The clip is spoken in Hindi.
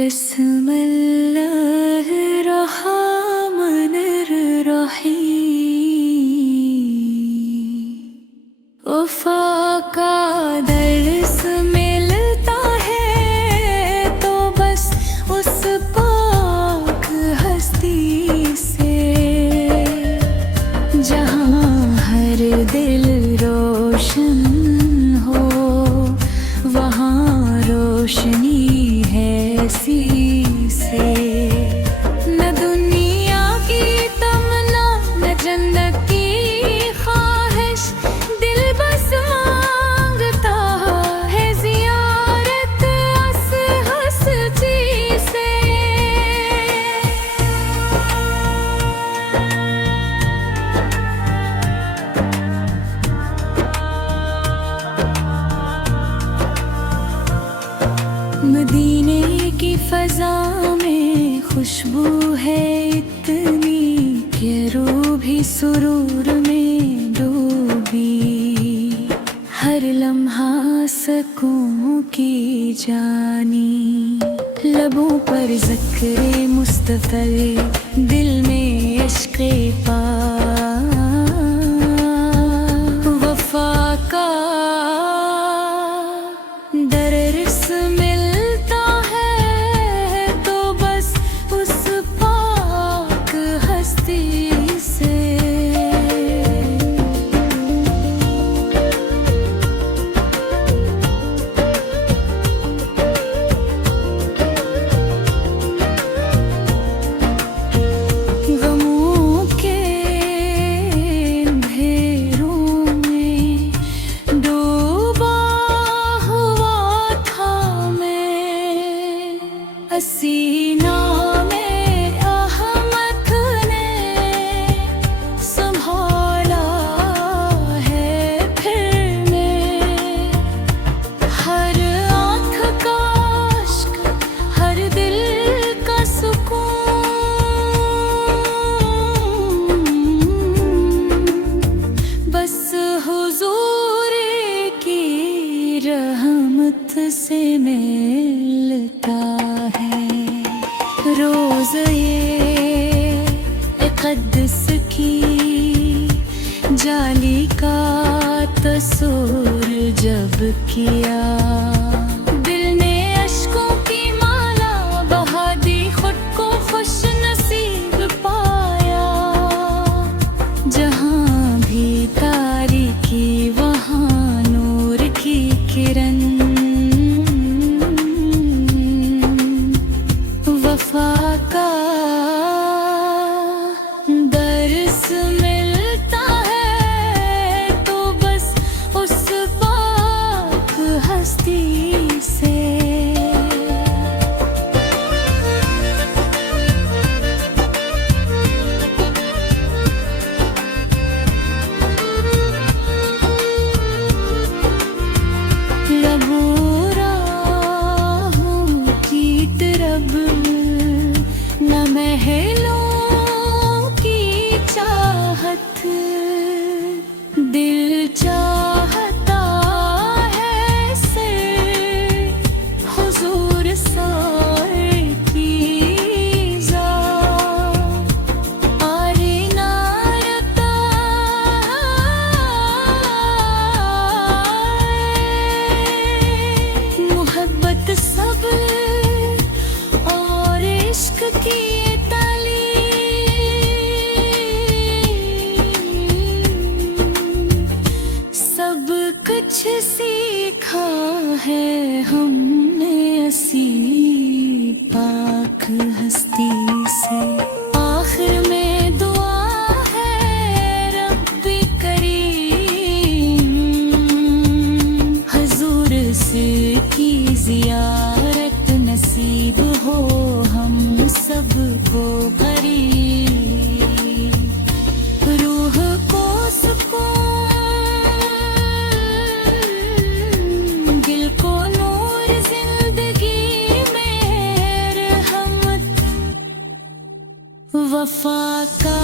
बिस्मिल्लाहिर्रहमानिर्रहीम। वफ़ा का दर्स मिलता है तो बस उस पाक हस्ती से, जहाँ हर दिल रोशन हो वहाँ रोशनी है सी से। न दुनिया की तमन्ना न जन्नत की ख्वाहिश, दिल बस मांगता है ज़ियारत उस हस्ती से। मदीने की फ़ज़ा में खुशबू है इतनी कि रूह भी सुरूर में डूबी। हर लम्हा सकूं की जानी, लबों पर ज़िक्रे मुस्तफ़ल, दिल में इश्क़े पाक। वफ़ा का दर्स मिलता है तो बस उस पाक हस्ती से। गमों के अंधेरों में डूबा हुआ था मैं, सीना में अहमद ने संभाला है फिर मैं। हर आँख का अश्क, हर दिल का सुकून, बस हुजूर की रहमत से मिलता है। रोज़ ये इक़द्दस की जाली का तस्वुर जब किया, दिल ने अश्कों की माला बहा दी, खुद को खुश नसीब पाया। जहाँ भी तारीकी वहाँ नूर की किरण। वफ़ा का दर्स मिलता है तो बस उस पाक हस्ती से। लबों राहों की तरफ न महलों की चाहत, दिल चाहता है सिर्फ हुजूर साए की ज़ात। आरे नारता मोहब्बत सब्र और इश्क की सब कुछ सीखा है हमने ऐसी पाक हस्ती से। आखिर में दुआ है रब्बी करीम, हुजूर से की ज़ियारत नसीब हो हम सबको करीब। रूह को सुकून, दिल को नूर, जिंदगी में रहमत। वफ़ा का